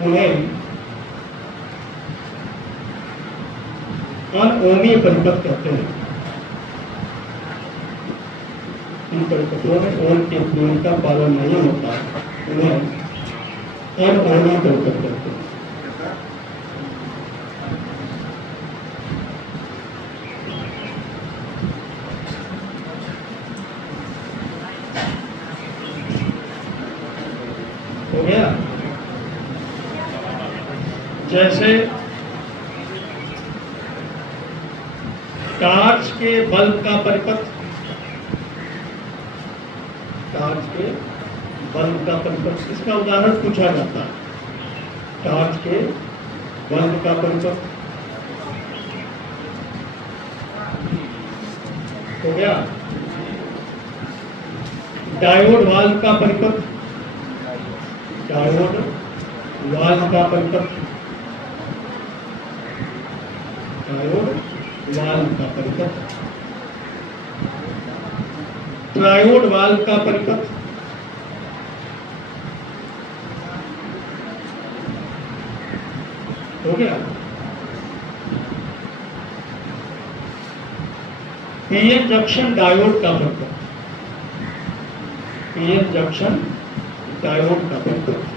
उन्हें अनओमीय परिपथ कहते हैं। इन परिपथों में ओम के नियम का पालन नहीं होता, उन्हें अनओमीय परिपथ कहते हैं। हो गया? जैसे टॉर्च के बल्ब का परिपथ, टॉर्च के बल्ब का परिपथ, इसका उदाहरण पूछा जाता है। टॉर्च के बल्ब का परिपथ हो गया। डायोड वाल्व का परिपथ, डायोड वाल्व का परिपथ, डायोड वाल्व का परिपथ, ट्रायोड वाल्व का परिपथ, हो गया। पीएन जंक्शन डायोड का परिपथ, पीएन जंक्शन डायोड का परिपथ,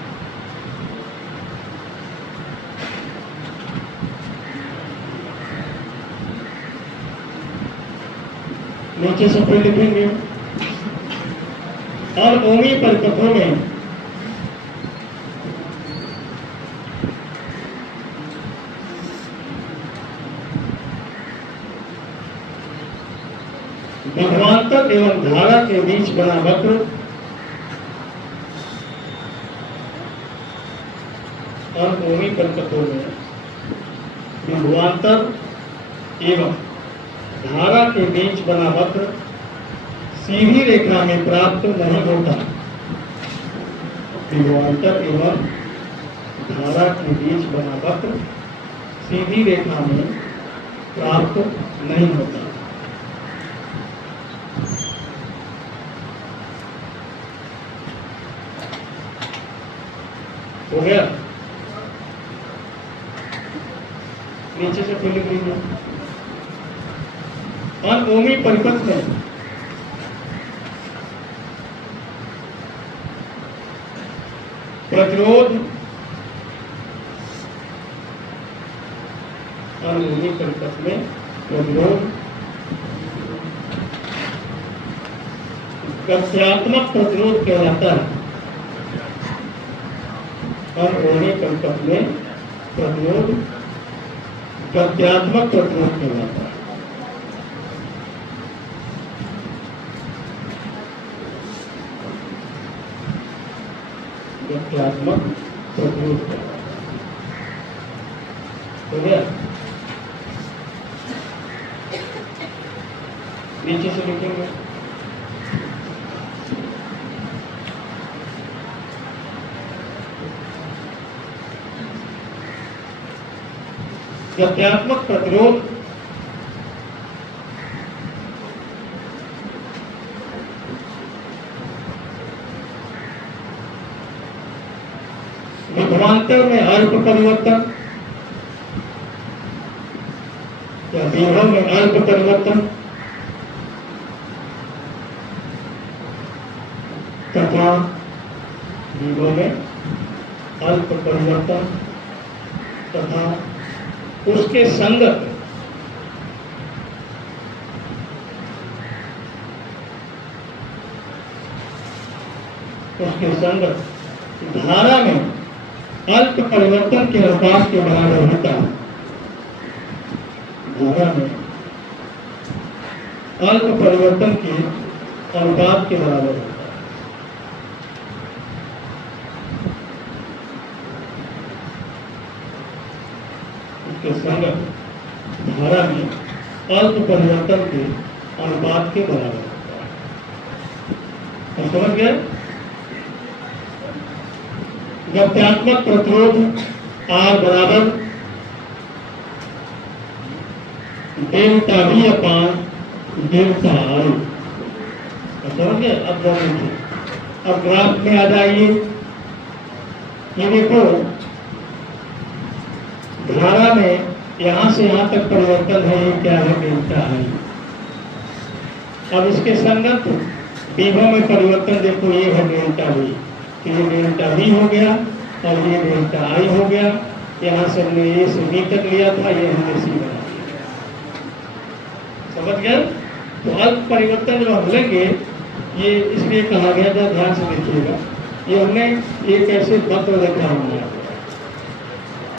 नीचे से फिर लिखेंगे। और ओमी परिपथों में विभवांतर एवं धारा के बीच बना वक्र और ओमी परिपथों में विभवांतर एवं धारा के बीच बना वक्र सीधी रेखा में प्राप्त नहीं होता। विभवांतर एवं धारा के बीच बना वक्र सीधी रेखा में प्राप्त नहीं होता। हो गया? नीचे से फिर लिख लीजिए। अनओमी परिपथ में प्रतिरोध, अनओमी परिपथ में प्रतिरोध गत्यात्मक प्रतिरोध कहलाता है। अनओमी परिपथ में प्रतिरोध गत्यात्मक प्रतिरोध कहलाता है। गत्यात्मक प्रतिरोध कहलाता है। हो गया? नीचे से लिखेंगे। गत्यात्मक प्रतिरोध विभवांतर में अल्प परिवर्तन या विभव में अल्प परिवर्तन तथा विभव में अल्प परिवर्तन तथा उसके संगत धारा में अल्प परिवर्तन के अनुपात के बराबर होता है। धारा में अल्प परिवर्तन के अनुपात के बराबर होता है। उसके संगत धारा में अल्प परिवर्तन के अनुपात के बराबर होता है। समझ गए? गत्यात्मक प्रतिरोध R बराबर delta V upon delta I। समझे? अब अब ग्राफ में आ जाइए। ये देखो धारा में यहाँ से यहाँ तक परिवर्तन है, ये क्या है? डेल्टा है। अब इसके संगत विभव में परिवर्तन देखो, ये है डेल्टा वी, तो ये डेल्टा वी हो गया और ये डेल्टा आई हो गया। यहाँ से हमने ए से बी तक लिया था, ये हमने सी बना दिया। समझ गए? तो अल्प परिवर्तन जो हम लेंगे, ये इसलिए कहा गया था, ध्यान से देखिएगा। ये हमने एक ऐसे वक्र रेखा बनाया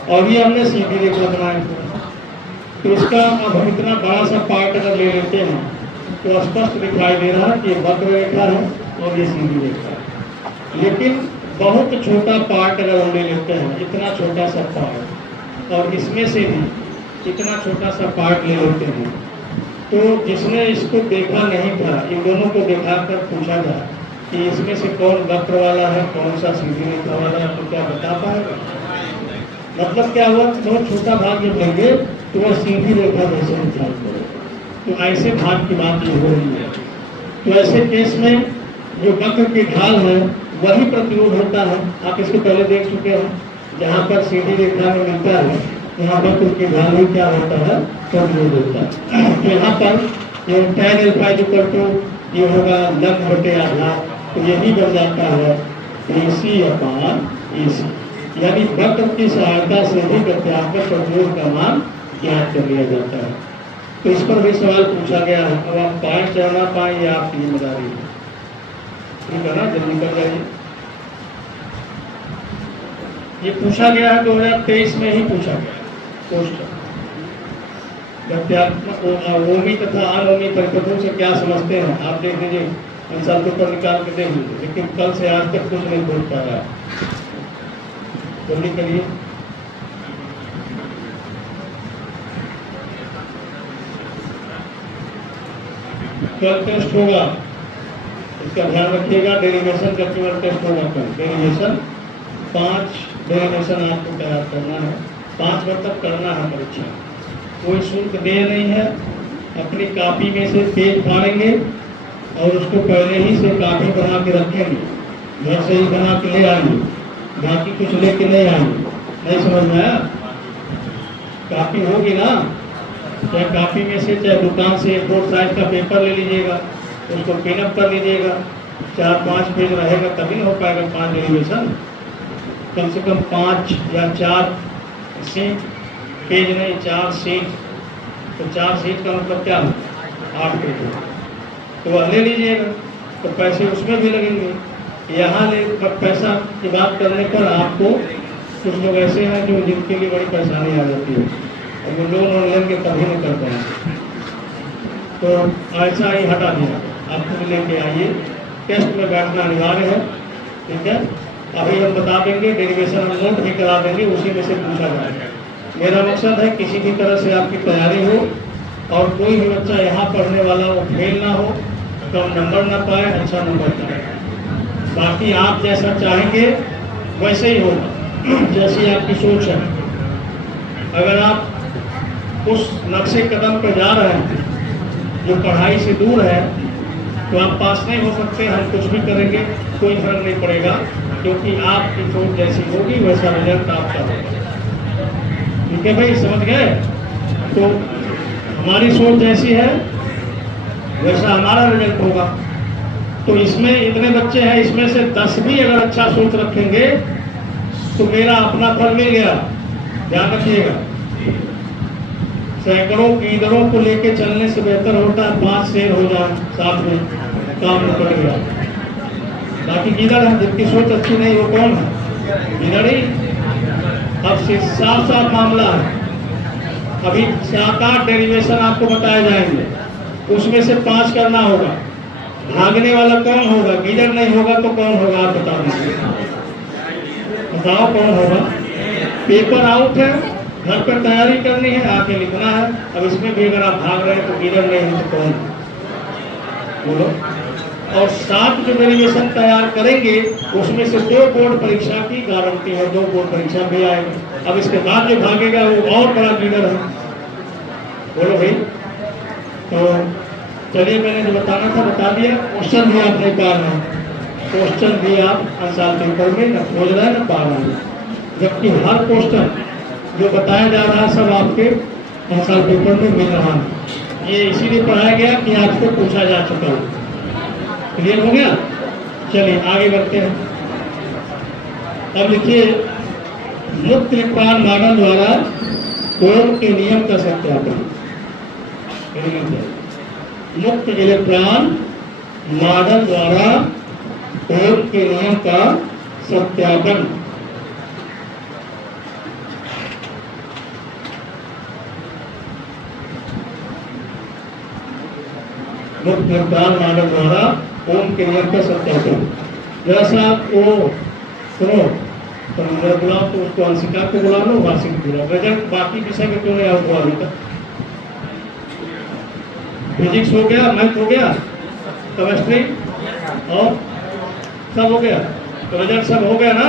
और ये हमने सीधी रेखा बनाया था। तो इसका अब हम इतना बड़ा सा पार्ट अगर ले लेते हैं तो स्पष्ट दिखाई दे रहा है कि ये वक्र रेखा है और ये सीधी रेखा है। लेकिन बहुत छोटा पार्ट अगर हम ले लेते हैं, इतना छोटा सा पार्ट, और इसमें से भी इतना छोटा सा पार्ट ले लेते हैं, तो जिसने इसको देखा नहीं था, इन दोनों को दिखाकर पूछा जाए कि इसमें से कौन वक्र वाला है, कौन सा सीधी रेखा वाला है, तो क्या बता पाएगा? मतलब क्या हुआ? बहुत छोटा भाग जब लेंगे तो वह सीधी रेखा जैसे दिखाई पड़ेगा। तो ऐसे भाग की बात ये हो रही है। तो ऐसे केस में जो वक्र की ढाल है वही प्रतिरोध होता है। आप इसको पहले देख चुके हैं, जहाँ पर सीधी रेखा में मिलता है यहाँ वक्र की ढाल ही क्या होता है? प्रतिरोध होता है। तो यहाँ पर ये tan अल्फा इक्वल टू ये होगा लंब बटे आधार, तो यही बन जाता है AC अपान AC, यानी वक्र की सहायता से ही प्रत्यावर्त प्रतिरोध का मान ज्ञात कर लिया जाता है। तो इस पर भी सवाल पूछा गया है। अब आप पाएं चाहे ना पाएं, ये आपकी जिम्मेदारी है, ठीक है ना? जल्दी कर जाइए। ये पूछा गया है 2023 में ही पूछा गया क्वेश्चन। ओमी तथा अनोमी परिपथों से क्या समझते हैं? आप देख लीजिए, आंसर पेपर निकाल के देख लीजिए, लेकिन कल से आज तक कुछ नहीं बोल पा रहा है। जल्दी करिए। कल टेस्ट होगा, इसका ध्यान रखिएगा। डेरिवेशन का केवल टेस्ट होगा कल। डेरिवेशन 5 डेरिवेशन आपको तैयार करना है, 5 मतलब करना है परीक्षा। कोई शुल्क दे नहीं है, अपनी कॉपी में से पेज फाड़ेंगे और उसको पहले ही से कॉपी बना के रखेंगे, घर से ही बना के ले आएंगे, बाकी कुछ लेके नहीं आएंगे। नहीं समझ में आया? कॉपी होगी ना, चाहे कॉपी में से चाहे दुकान से 4 साइज का पेपर ले लीजिएगा, उसको पिनअप कर लीजिएगा। 4-5 पेज रहेगा तभी हो पाएगा 5 डेरिवेशन। कम से कम 5 या 4 सीट, पेज नहीं 4 सीट, तो 4 सीट का मतलब क्या है? 8 पेज। तो वह ले लीजिएगा, तो पैसे उसमें भी लगेंगे। यहाँ ले पैसा की बात करने पर आपको कुछ लोग ऐसे हैं जो जिनके लिए बड़ी परेशानी आ जाती है और वो लोन लेंगे तभी नहीं कर पाएंगे। तो ऐसा ही हटा दिया, आप खुद लेके आइए। टेस्ट में बैठना अनिवार्य है, ठीक है? अभी हम बता देंगे, डेरिवेशन हम नोट भी करा देंगे, उसी में से पूछा जाएगा। मेरा मकसद है किसी भी तरह से आपकी तैयारी हो और कोई भी बच्चा यहाँ पढ़ने वाला वो फेल ना हो, कम नंबर ना पाए, अच्छा नंबर पाए। बाकी आप जैसा चाहेंगे वैसे ही होगा, जैसी आपकी सोच है। अगर आप उस नक्शे कदम पर जा रहे हैं जो पढ़ाई से दूर है, तो आप पास नहीं हो सकते। हम कुछ भी करेंगे कोई फर्क नहीं पड़ेगा, क्योंकि आपकी सोच जैसी होगी वैसा रिजल्ट आपका होगा। ठीक है भाई, समझ गए? तो हमारी सोच जैसी है वैसा हमारा रिजल्ट होगा। तो इसमें इतने बच्चे हैं, इसमें से 10 भी अगर अच्छा सोच रखेंगे तो मेरा अपना फल मिल गया। ध्यान रखिएगा, सैकड़ों लीडरों को लेके चलने से बेहतर होता है 5 शेर हो जाए साथ में, काम निकल गया। बाकी लीडर है जिनकी सोच अच्छी नहीं, वो कौन है? लीडर ही। अब साफ साफ मामला है, अभी 7-8 डेरिवेशन आपको बताए जाएंगे, उसमें से 5 करना होगा। भागने वाला कौन होगा? लीडर नहीं होगा तो कौन होगा? आप बता दीजिए, बताओ कौन होगा? पेपर आउट है, घर पर तैयारी करनी है, आके लिखना है। अब इसमें भी अगर आप भाग रहे हैं तो लीडर नहीं है तो कौन? बोलो। और 7 जो डेरिवेशन तैयार करेंगे उसमें से 2 बोर्ड परीक्षा की गारंटी है, 2 बोर्ड परीक्षा भी आएगी। अब इसके बाद जो भागेगा वो और बड़ा लीडर है। बोलो भाई। तो चलिए, मैंने जो बताना था बता दिया। क्वेश्चन भी आप नहीं पा रहे हैं, क्वेश्चन भी आप आंसर पेपर में न खोज रहे हैं न पा रहे हैं, जबकि हर क्वेश्चन जो बताया जा रहा है सब आपके हर साल पेपर में मिल रहा है। ये इसीलिए पढ़ाया गया कि आपको पूछा जा चुका है। क्लियर हो गया? चलिए आगे बढ़ते हैं। अब लिखिए, मुक्त इलेक्ट्रॉन मॉडल द्वारा ओम के नियम का सत्यापन। मुक्त इलेक्ट्रॉन मॉडल द्वारा ओम के नियम का सत्यापन। मुक्त इलेक्ट्रॉन मॉडल द्वारा ओम के नियम का सत्यापन। जैसा वो सुनो तो मैं बुलाओ तो उसको अंशिका को बुला लो, वार्षिक बुलाओ। रिजल्ट बाकी विषय में क्यों नहीं आया अभी तक? फिजिक्स हो गया, मैथ हो गया, केमिस्ट्री और सब हो गया, तो रिजल्ट सब हो गया ना।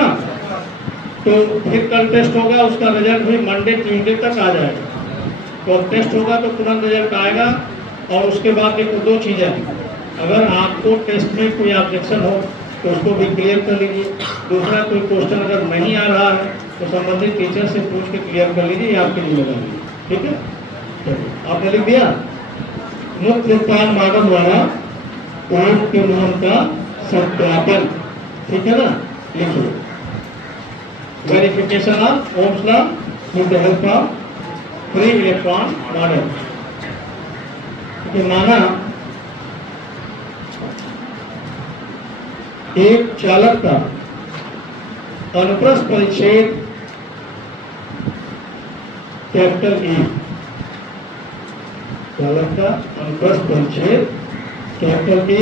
तो फिर कल टेस्ट होगा, उसका रिजल्ट भी मंडे ट्यूसडे तक आ जाएगा। तो टेस्ट होगा तो तुरंत रिजल्ट आएगा। और उसके बाद देखो दो चीज़ें, अगर आपको टेस्ट में कोई ऑब्जेक्शन हो तो उसको भी क्लियर कर लीजिए। दूसरा, कोई क्वेश्चन अगर नहीं आ रहा है तो संबंधित टीचर से पूछ के क्लियर कर लीजिए, ये आपके लिए लगा लीजिए। ठीक है, चलिए आपने लिख दिया। मुक्त इलेक्ट्रॉन मॉडल द्वारा ओम के नियम का सत्यापन। ठीक है ना, लिखिए। Verification of Ohm's law with the help of free electron model. माना एक चालक का अनुप्रस्थ परिच्छेद कैपिटल ई, चालक का अनुप्रस्थ परिच्छेद कैपिटल ई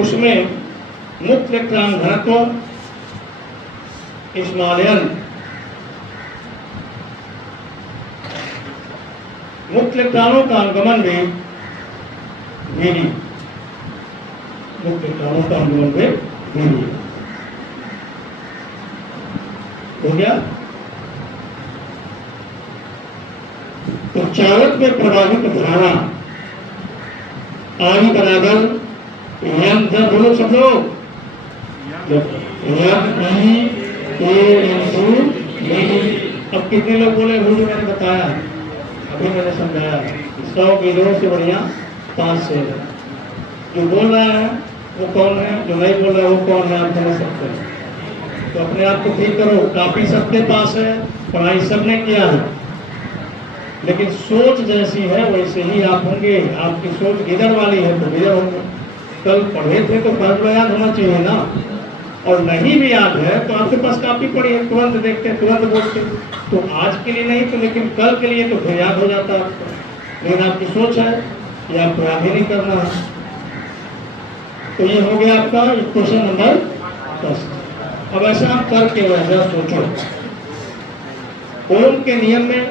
उसमें मुक्त इलेक्ट्रॉन घनत्व स्मॉल, मुक्त इलेक्ट्रॉनों का अनुगमन वेग वीडी, मुक्त इलेक्ट्रॉनों का अनुगमन वेग वीडी हो गया। तो चालक में प्रवाहित धारा आई बराबर एम, जब बोलो सब लोग, अब कितने लोग बोले? वो जो मैंने बताया, अभी मैंने समझाया, 100 गिरोह से बढ़िया 5 से। जो बोल रहा है वो कौन है, जो नहीं बोल रहा है वो कौन है, आप समझ सकते हैं। तो अपने आप को ठीक करो। काफी सबके पास है, पढ़ाई सबने किया है, लेकिन सोच जैसी है वैसे ही आप होंगे। आपकी सोच गिदड़ वाली है तो गिदड़ होंगे। कल पढ़े थे तो फर्ज याद होना चाहिए ना, और नहीं भी याद है तो आपके पास काफी पड़ी है, तुरंत देखते तुरंत बोलते। तो आज के लिए नहीं तो लेकिन कल के लिए तो फिर याद हो जाता है आपको। लेकिन आपकी सोच है ये आपको याद ही नहीं करना है। तो ये हो गया आपका क्वेश्चन नंबर 10। अब ऐसा आप करके वजह सोचो, ओम के नियम में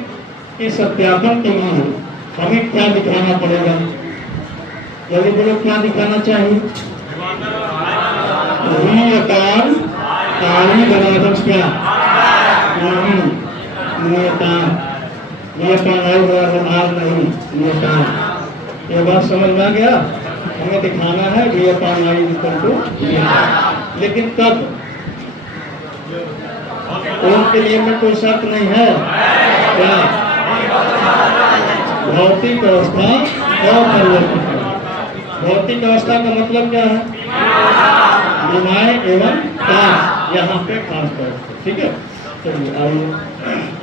इस सत्यापन के लिए हमें क्या दिखाना पड़ेगा? जल्दी बोलो, क्या दिखाना चाहिए? नियतान आरी बराबर क्या? नियतान, नियतान आई बराबर आर नहीं, नियतान। ये बात समझ में आ गया? हमें दिखाना है नियतान आई इक्वल टू नियतान, लेकिन कब? ओम के लिए में कोई शर्त नहीं है क्या? भौतिक अवस्था अपरिवर्तित। भौतिक अवस्था का मतलब क्या है? विमाय एवं ताप, यहाँ पे खास तौर से। ठीक है, चलिए आइए।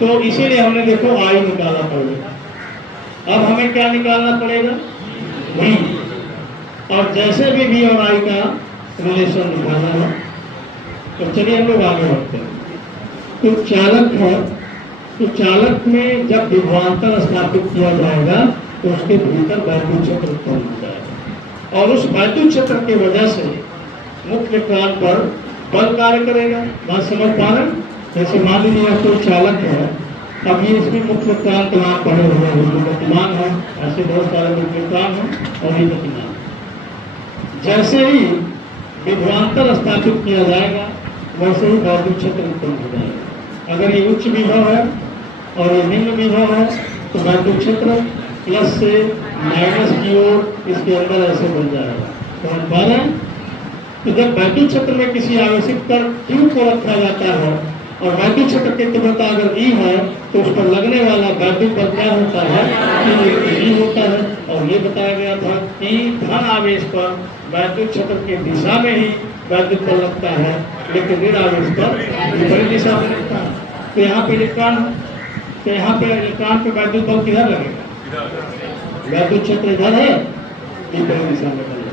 तो इसीलिए हमने देखो आई निकाला पड़ेगा। अब हमें क्या निकालना पड़ेगा? भी। और जैसे भी वी और आई का रिलेशन निकालना है, तो चलिए हम लोग आगे बढ़ते हैं। तो चालक है, तो चालक में जब विभवांतर स्थापित किया जाएगा तो उसके भीतर वैद्युत क्षेत्र उत्पन्न हो जाएगा, और उस वैद्युत क्षेत्र की वजह से मुक्त इलेक्ट्रॉन पर बल कार्य करेगा। बात समझ पा रहे? जैसे मान लीजिए कोई चालक है, अब ये इसमें मुक्त इलेक्ट्रॉन के नाम पढ़े हुए हैं, गतिमान है, ऐसे बहुत सारे मुक्त इलेक्ट्रॉन हैं और ये गतिमान। जैसे ही विभवांतर स्थापित किया जाएगा वैसे ही वैद्युत क्षेत्र उत्पन्न हो जाएगा। अगर ये उच्च विभव है और ये निम्न विभव है तो वैद्युत क्षेत्र प्लस से माइनस की ओर इसके अंदर ऐसे बन जाएगा। समझ पा रहे हैं? तो जब वैद्युत क्षेत्र में किसी आवेशित पर Q को रखा जाता है और वैद्युत क्षेत्र की तीव्रता अगर E है तो उस पर लगने वाला वैद्युत बल क्या होता है, E होता है। और ये बताया गया था कि धन आवेश पर वैद्युत क्षेत्र की दिशा में ही वैद्युत बल लगता है, लेकिन ऋण आवेश पर विपरीत दिशा में लगता है। तो यहाँ पे इलेक्ट्रॉन पे वैद्युत बल किधर लगेगा, वैद्युत क्षेत्र इधर है, विपरीत दिशा में लगेगा।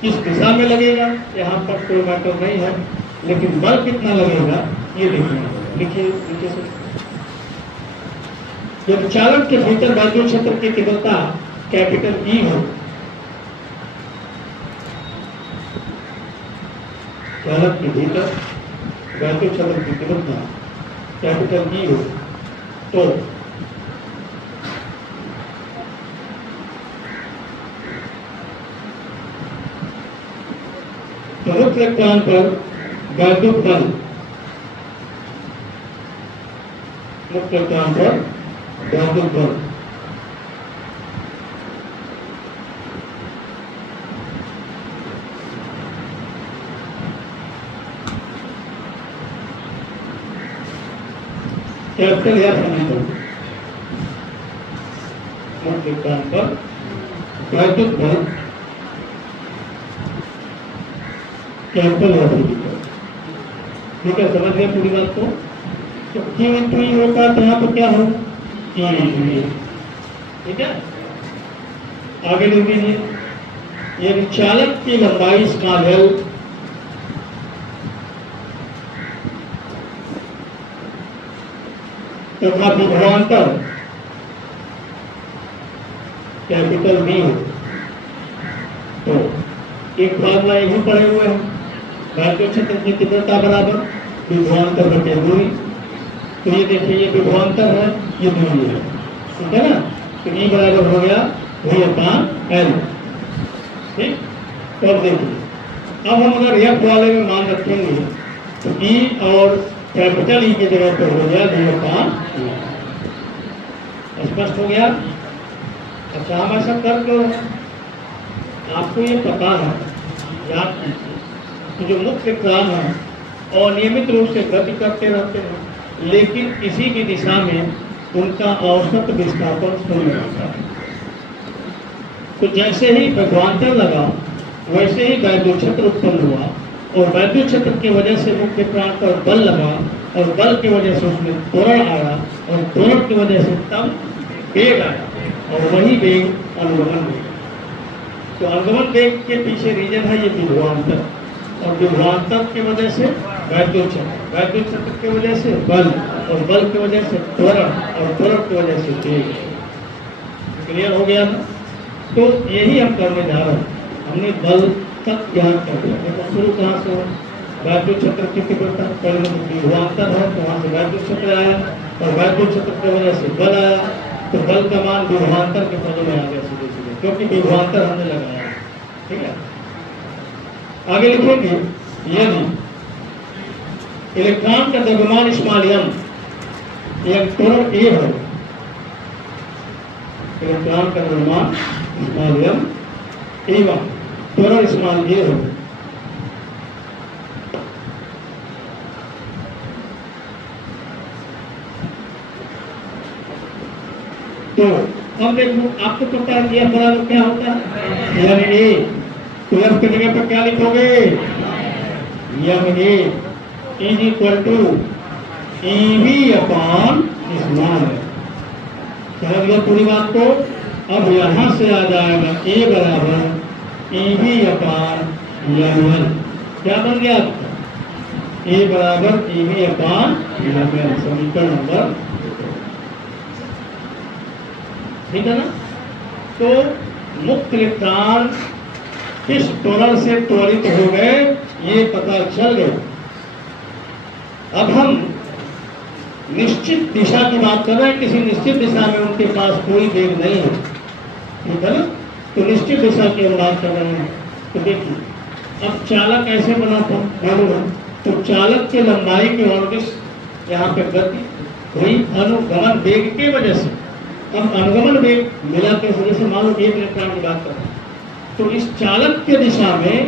किस दिशा में लगेगा यहाँ पर कोई मैटर नहीं है, लेकिन बल कितना लगेगा ये देखना। लिखिए नीचे से, जब चालक के भीतर वैद्युत क्षेत्र की तीव्रता कैपिटल E हो, चालक के भीतर वैद्युत क्षेत्र की तीव्रता कैपिटल E हो तो मुक्त इलेक्ट्रॉन पर वैद्युत बल, मुक्त इलेक्ट्रॉन पर वैद्युत बल कैपिटल या समीकरण, मुक्त इलेक्ट्रॉन पर वैद्युत बल कैपिटल या समीकरण। ठीक है, समझ गए पूरी बात को। तो Q इंटू E होता तो यहाँ पर क्या हो, E इंटू E। ठीक है, आगे लिख दीजिए, यदि चालक की लंबाई स्मॉल l तथा विभवांतर कैपिटल B हो तो एक फार्मूला यही पढ़े हुए हैं, वैद्युत क्षेत्र की तीव्रता बराबर विभवांतर बटे दूरी। तो ये देखिए, ये विभवांतर है, ये दूरी है, ठीक है ना। तो E बराबर हो गया V/L। ठीक, तो अब देखिए, अब हम अगर F वाले में मान रखेंगे तो E और कैपिटल E की जगह पर हो गया V/L। स्पष्ट हो गया। अच्छा, हम ऐसा कर दो, आपको ये पता है, याद कीजिए कि जो मुक्त इलेक्ट्रॉन है अनियमित रूप से गति करते रहते हैं, लेकिन किसी भी दिशा में उनका औसत विस्थापन शून्य रहता है। तो जैसे ही विभवांतर लगा वैसे ही वैद्युत क्षेत्र उत्पन्न हुआ, और वैद्युत क्षेत्र की वजह से मुक्त इलेक्ट्रॉन पर बल लगा, और बल की वजह से उसमें त्वरण आया, और त्वरण की वजह से तब वेग आया, और वही वेग अनुगमन वेग। तो अनुगमन वेग के पीछे रीजन है ये विभवांतर, और विभवांतर की वजह से वैद्युत क्षेत्र, वैद्युत क्षेत्र की वजह से बल, और बल की वजह से त्वरण, और त्वरण की वजह से वेग। क्लियर हो गया ना। तो यही हम करने जा रहे हैं। हमने बल तक ज्ञान कर दिया, देखो शुरू कहाँ से हो, वैद्युत क्षेत्र की तीव्रता, पहले विभवांतर है तो वहाँ से वैद्युत क्षेत्र आया, और वैद्युत क्षेत्र की वजह से बल आया, तो बल का मान विभवांतर के पदों में आ गया सीधे सीधे, क्योंकि विभवांतर हमने लगाया। ठीक है, आगे लिखेंगे, यदि इलेक्ट्रॉन का द्रव्यमान स्मॉल m, इलेक्ट्रॉन A हो, इलेक्ट्रॉन का द्रव्यमान स्मॉल m एवं त्वरण स्मॉल a हो, तो अब देखो, आपको पता है कि बराबर क्या होता है, यानी A। तो F की जगह पर क्या लिखोगे, यानी A इज इक्वल टू EV/स्मॉल। समझ गए पूरी बात को। अब यहाँ से आ जाएगा A बराबर EV/L। क्या बन गया आपका, A बराबर EV/L, समीकरण नंबर। ठीक है ना। तो मुक्त इलेक्ट्रॉन किस त्वरण से त्वरित हो गए ये पता चल गया। अब हम निश्चित दिशा की बात कर रहे हैं, किसी निश्चित दिशा में उनके पास कोई वेग नहीं है, ठीक है ना। तो निश्चित दिशा की हम बात कर रहे हैं। तो देखिए, अब चालक ऐसे बना था मालूम है, तो चालक के लंबाई की ऑर्बिस यहाँ पे गति हुई अनुगमन वेग की वजह से। अब अनुगमन वेग मिला के वजह से मान लो एक इलेक्ट्रॉन की बात कर रहे हैं, तो इस चालक के दिशा में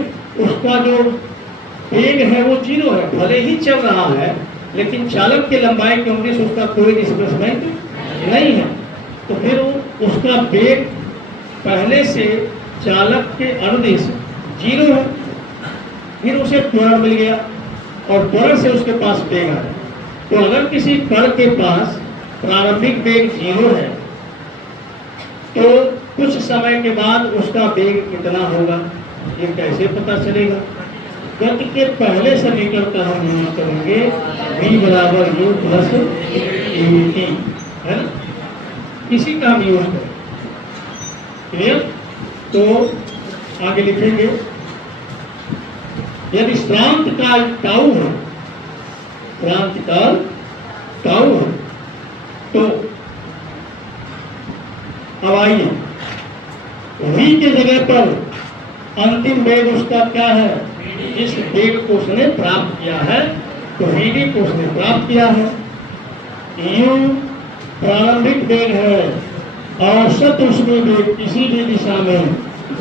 उसका जो वेग है वो 0 है, भले ही चल रहा है लेकिन चालक की लंबाई के अनुसार से उसका कोई डिस्प्लेसमेंट नहीं है। तो फिर उसका वेग पहले से चालक के अनुदिश 0 है, फिर उसे त्वरण मिल गया और त्वरण से उसके पास वेग आ गया। तो अगर किसी कण के पास प्रारंभिक वेग 0 है तो कुछ समय के बाद उसका वेग कितना होगा, ये कैसे पता चलेगा? गति के पहले समीकरण का हम यूज करेंगे v बराबर u प्लस टी, है ना, इसी का हम यूज करेंगे। क्लियर? तो आगे लिखेंगे, यदि श्रांत काल टाउ है, श्रांत काल टाउ है, तो अब आइए v की जगह पर अंतिम वेग उसका क्या है, जिस वेग को उसने प्राप्त किया है, तो vd को उसने प्राप्त किया है। u प्रारंभिक वेग है, औसत उसमें वेग किसी भी दिशा में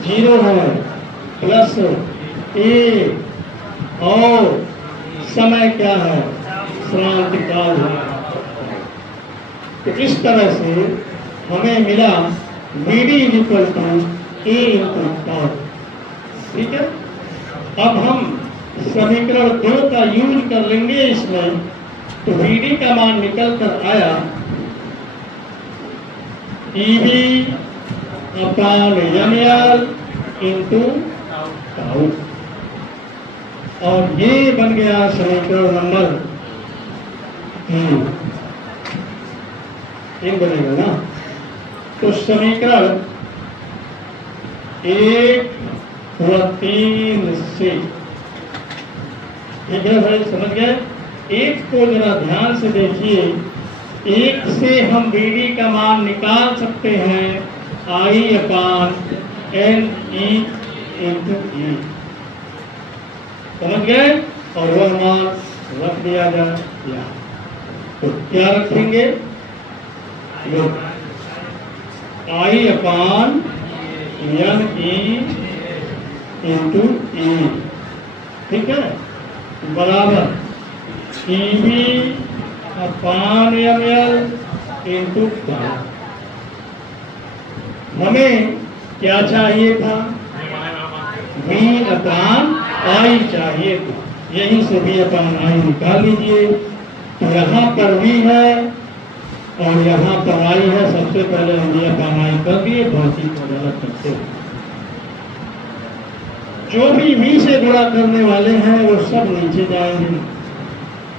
0 है, प्लस a और समय क्या है, श्रांत काल है। तो इस तरह से हमें मिला vd equal to a into tau. ठीक है, अब हम समीकरण 2 का यूज कर लेंगे इसमें, तो vd का मान निकल कर आया Eb अपान ml इंटू टाउ, और ये बन गया समीकरण नंबर 3 बनेगा ना। तो समीकरण 1 और 3 से, ठीक है भाई, समझ गए? एक को जरा ध्यान से देखिए, एक से हम vd का मान निकाल सकते हैं I upon NE into E, समझ गए? और वह मान रख दिया जाए यहाँ। तो क्या रखेंगे, I upon NE into E, ठीक है, बराबर Eb अपान ml इंटू टाउ। हमें क्या चाहिए था, v अपान I चाहिए था, यहीं से v अपान I निकाल लीजिए। तो यहाँ पर v है और यहाँ पर I है, सबसे पहले हम v अपान I कर दिए, बाकी को गलत करते हैं। जो भी v से गुणा करने वाले हैं वो सब नीचे जाएंगे,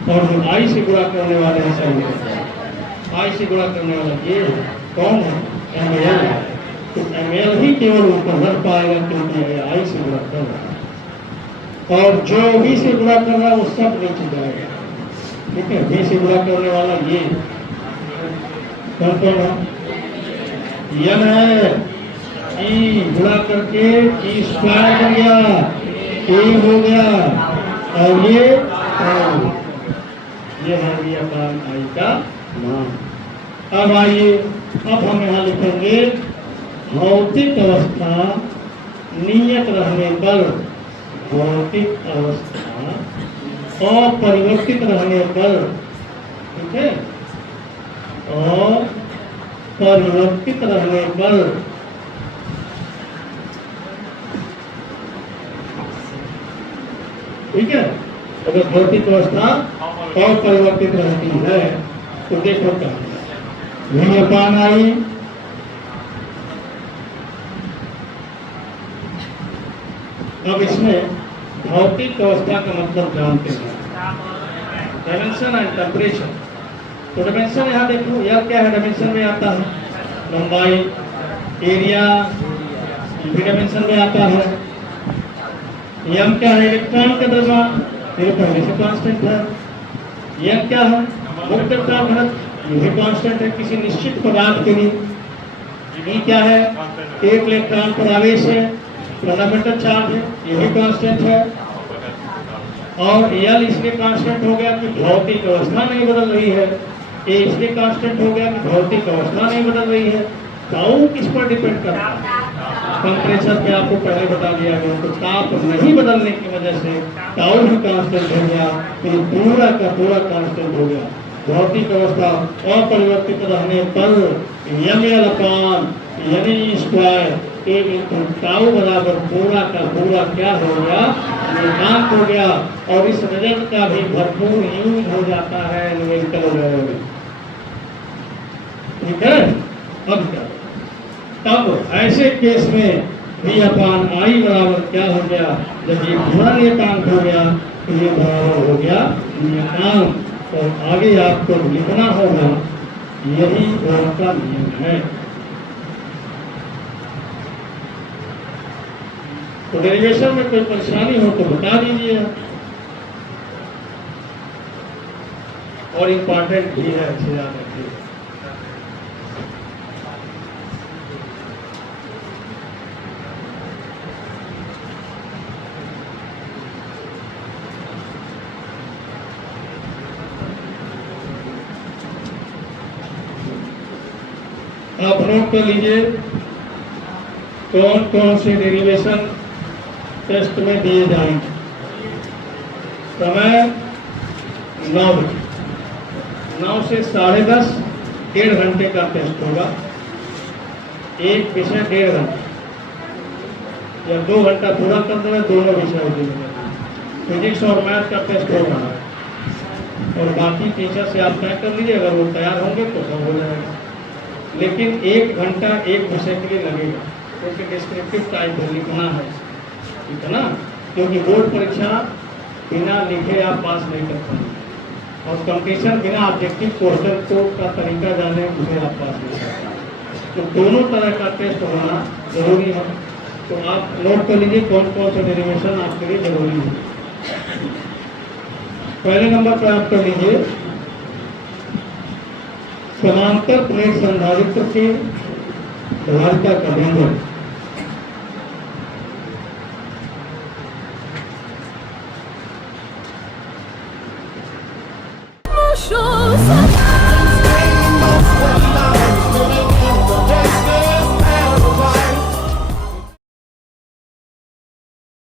और जो I से गुणा करने वाले हैं सब नीचे जाएंगे। I से गुणा करने वाला ये है, कौन है, ml है। तो ml ही केवल ऊपर रख पाएगा क्योंकि I से गुणा कर रहा है, और जो v से गुणा कर रहा है वो सब नीचे जाएगा। ठीक है, v से गुणा करने वाला ये कौन कौन है, n है, E गुणा करके E स्क्वायर बन गया, A हो गया, और ये है v अपान I का मान। अब आइए, अब हम यहाँ लिखेंगे भौतिक अवस्था नियत रहने पर, भौतिक अवस्था अपरिवर्तित रहने पर, ठीक है, अपरिवर्तित रहने पर ठीक है, अगर भौतिक अवस्था अपरिवर्तित रहती है तो देखो क्या v अपान I अब इसमें भौतिक अवस्था का मतलब जानते हैं, डायमेंशन एंड टेम्परेचर। तो डायमेंशन यहाँ देखो, यह क्या है, डायमेंशन में आता है लंबाई, एरिया भी डायमेंशन में आता है। m क्या है, इलेक्ट्रॉन का द्रव्यमान, ये पहले से कांस्टेंट है। n क्या है, मुक्त इलेक्ट्रॉन घनत्व, ये भी कांस्टेंट है किसी निश्चित पदार्थ के लिए। e क्या है, एक इलेक्ट्रॉन पर आवेश है, फंडामेंटल चार्ज है, ये भी कांस्टेंट है। और L इसलिए कांस्टेंट हो गया कि भौतिक अवस्था नहीं बदल रही है, A इसलिए कांस्टेंट हो गया कि भौतिक अवस्था नहीं बदल रही है। टाउ किस पर डिपेंड करता है, टेम्परेचर पे आपको पहले बता दिया गया, तो ताप नहीं बदलने की वजह से टाउ भी कांस्टेंट हो गया, तो ये पूरा का पूरा कांस्टेंट हो गया। भौतिक अवस्था अपरिवर्तित रहने पर ml अपान यानी स्क्वायर एक इंटू टाउ बराबर पूरा का पूरा क्या हो गया, निर्माण हो गया। और इस वजन का भी भरपूर यूज हो जाता है न्यूमेरिकल वगैरह में, ठीक है। अब क्या, तब ऐसे केस में V अपान आई बराबर क्या हो गया, जब ये पूरा नियतांक हो गया तो ये बराबर हो गया नियतांक। और आगे आपको लिखना होगा, यही ओम का नियम है। तो डेरिवेशन में कोई परेशानी हो तो बता दीजिए, और इम्पॉर्टेंट भी है, अच्छे याद रखिए। आप नोट कर लीजिए कौन कौन से डेरिवेशन टेस्ट में दिए जाएंगे। समय 9 बजे, 9 से 10:30 1.5 घंटे का टेस्ट होगा। एक विषय 1.5 घंटे या 2 घंटा पूरा कर देना, दोनों विषय देंगे। फिजिक्स और मैथ का टेस्ट हो रहा है, और बाकी टीचर से आप तय कर लीजिए, अगर वो तैयार होंगे तो सब हो जाएगा। लेकिन 1 घंटा एक विषय के लिए लगेगा, क्योंकि डिस्क्रिप्टिव टाइप है, लिखना है, ठीक है ना। क्योंकि बोर्ड परीक्षा बिना लिखे आप पास नहीं कर पाएंगे, और कंपटीशन बिना ऑब्जेक्टिव क्वेश्चन को का तरीका जाने उसे आप पास नहीं कर पाएंगे। तो दोनों तरह का टेस्ट होना जरूरी है। तो आप नोट कर लीजिए कौन कौन सा डेरिवेशन आपके लिए जरूरी है। पहले नंबर पर आप कर लीजिए समांतर प्लेट संधारित्र के धारिता का व्यंजक।